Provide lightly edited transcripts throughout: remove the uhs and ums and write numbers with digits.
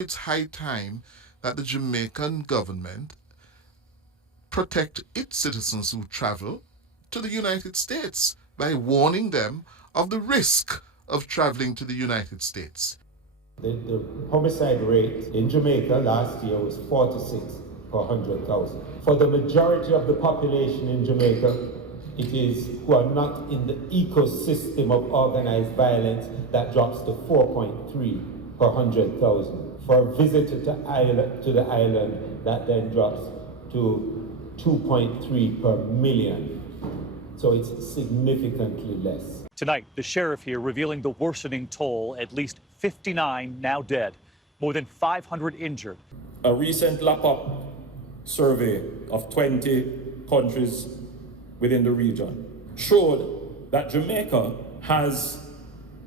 It's high time that the Jamaican government protect its citizens who travel to the United States by warning them of the risk of traveling to the United States. The homicide rate in Jamaica last year was 46 per 100,000. For the majority of the population in Jamaica, it is who are not in the ecosystem of organized violence that drops to 4.3 per 100,000. For a visitor to the island, that then drops to 2.3 per million. So it's significantly less. Tonight, the sheriff here revealing the worsening toll, at least 59 now dead, more than 500 injured. A recent lap-up survey of 20 countries within the region showed that Jamaica has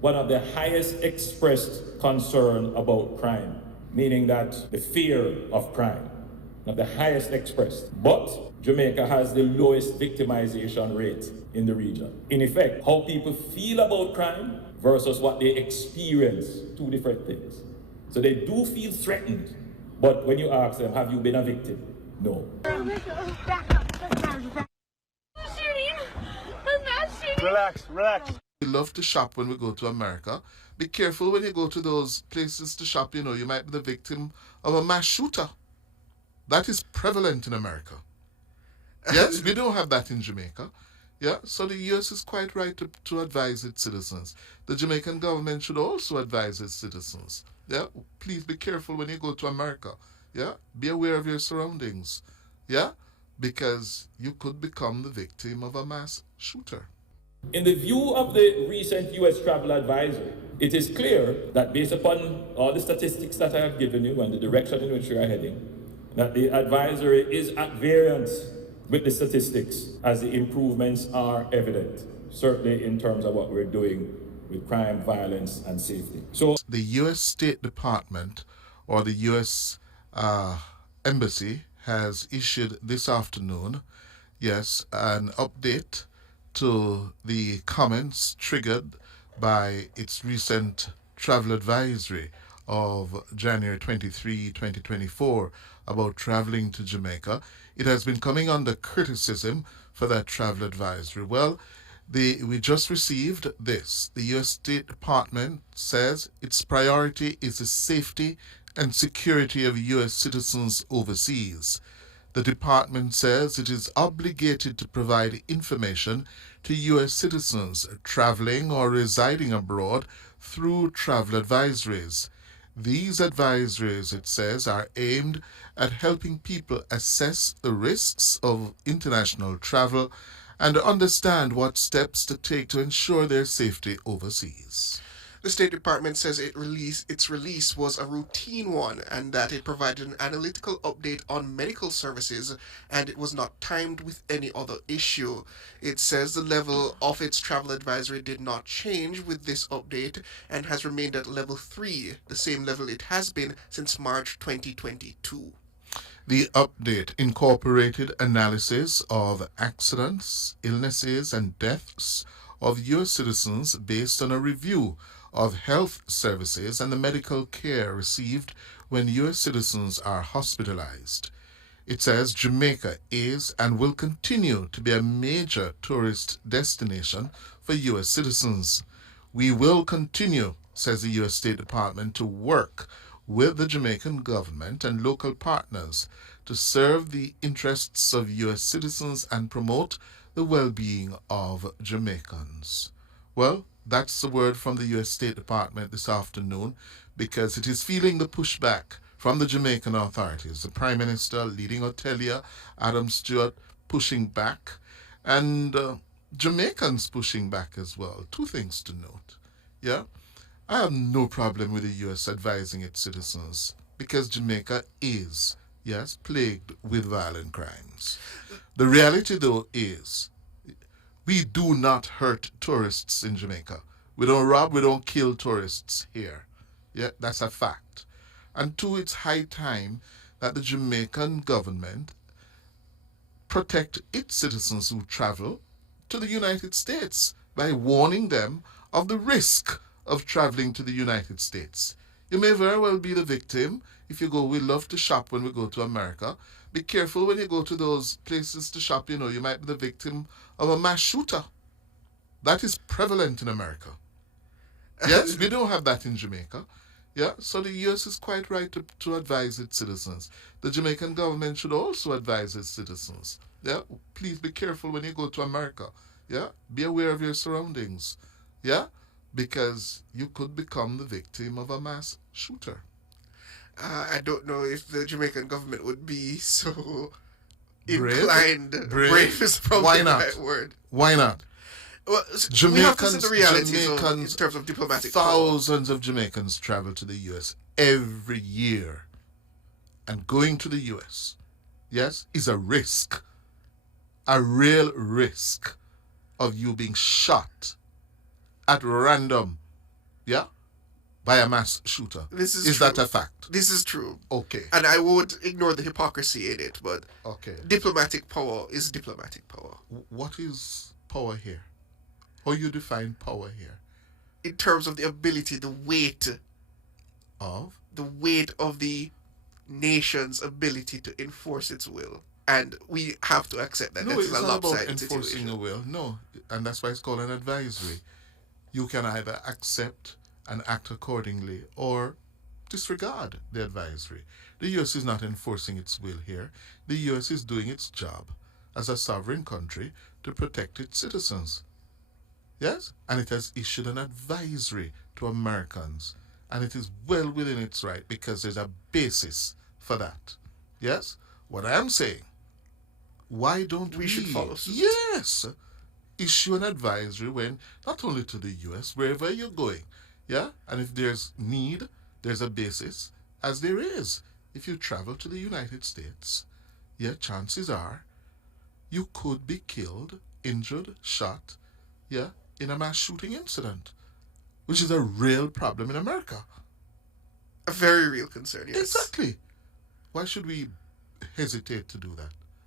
one of the highest expressed concern about crime, meaning that the fear of crime, one of the highest expressed. But Jamaica has the lowest victimization rate in the region. In effect, how people feel about crime versus what they experience, two different things. So they do feel threatened, but when you ask them, have you been a victim? No. Relax. We love to shop when we go to America. Be careful when you go to those places to shop, you might be the victim of a mass shooter. That is prevalent in America. Yes, we don't have that in Jamaica. Yeah, so the US is quite right to advise its citizens. The Jamaican government should also advise its citizens. Yeah, please be careful when you go to America. Yeah, be aware of your surroundings. Yeah, because you could become the victim of a mass shooter. In the view of the recent US travel advisory, it is clear that based upon all the statistics that I have given you and the direction in which we are heading, that the advisory is at variance with the statistics as the improvements are evident, certainly in terms of what we're doing with crime, violence, and safety. So the US State Department or the US Embassy has issued this afternoon, yes, an update to the comments triggered by its recent travel advisory of January 23, 2024 about traveling to Jamaica. It has been coming under criticism for that travel advisory. Well, we just received this. The U.S. State Department says its priority is the safety and security of U.S. citizens overseas. The department says it is obligated to provide information to U.S. citizens traveling or residing abroad through travel advisories. These advisories, it says, are aimed at helping people assess the risks of international travel and understand what steps to take to ensure their safety overseas. The State Department says its release was a routine one and that it provided an analytical update on medical services and it was not timed with any other issue. It says the level of its travel advisory did not change with this update and has remained at level 3, the same level it has been since March 2022. The update incorporated analysis of accidents, illnesses, and deaths of U.S. citizens based on a review of health services and the medical care received when U.S. citizens are hospitalized. It says Jamaica is and will continue to be a major tourist destination for U.S. citizens. We will continue, says the U.S. State Department, to work with the Jamaican government and local partners to serve the interests of U.S. citizens and promote the well-being of Jamaicans. Well, that's the word from the U.S. State Department this afternoon because it is feeling the pushback from the Jamaican authorities. The Prime Minister, leading hotelier Adam Stewart, pushing back, and Jamaicans pushing back as well. Two things to note. Yeah? I have no problem with the U.S. advising its citizens because Jamaica is, yes, plagued with violent crimes. The reality, though, is we do not hurt tourists in Jamaica. We don't rob, we don't kill tourists here. Yeah, that's a fact. And two, it's high time that the Jamaican government protect its citizens who travel to the United States by warning them of the risk of traveling to the United States. You may very well be the victim. If you go, we love to shop when we go to America. Be careful when you go to those places to shop, you might be the victim of a mass shooter. That is prevalent in America. Yes, we don't have that in Jamaica. Yeah, so the U.S. is quite right to advise its citizens. The Jamaican government should also advise its citizens. Yeah, please be careful when you go to America. Yeah, be aware of your surroundings. Yeah, because you could become the victim of a mass shooter. I don't know if the Jamaican government would be so Brave? inclined. Brave is probably Why the not? right word. Why not? Well, we have to see the realities in terms of diplomatic power. Thousands of Jamaicans travel to the U.S. every year. And going to the U.S., yes, is a risk. A real risk of you being shot at random, yeah, by a mass shooter. Is that a fact? This is true. Okay. And I won't ignore the hypocrisy in it, but okay. Diplomatic power is diplomatic power. What is power here? How you define power here? In terms of the ability, the weight of the nation's ability to enforce its will. And we have to accept that. No, that's it's a not about lopsided enforcing situation. a will. No, and that's why it's called an advisory. You can either accept and act accordingly or disregard the advisory. The U.S. is not enforcing its will here. The U.S. is doing its job as a sovereign country to protect its citizens. Yes? And it has issued an advisory to Americans. And it is well within its right because there's a basis for that. Yes? What I am saying, why don't we should follow suit? Yes! Issue an advisory when, not only to the U.S., wherever you're going. Yeah? And if there's need, there's a basis, as there is. If you travel to the United States, yeah, chances are you could be killed, injured, shot, yeah, in a mass shooting incident, which is a real problem in America. A very real concern, yes. Exactly. Why should we hesitate to do that?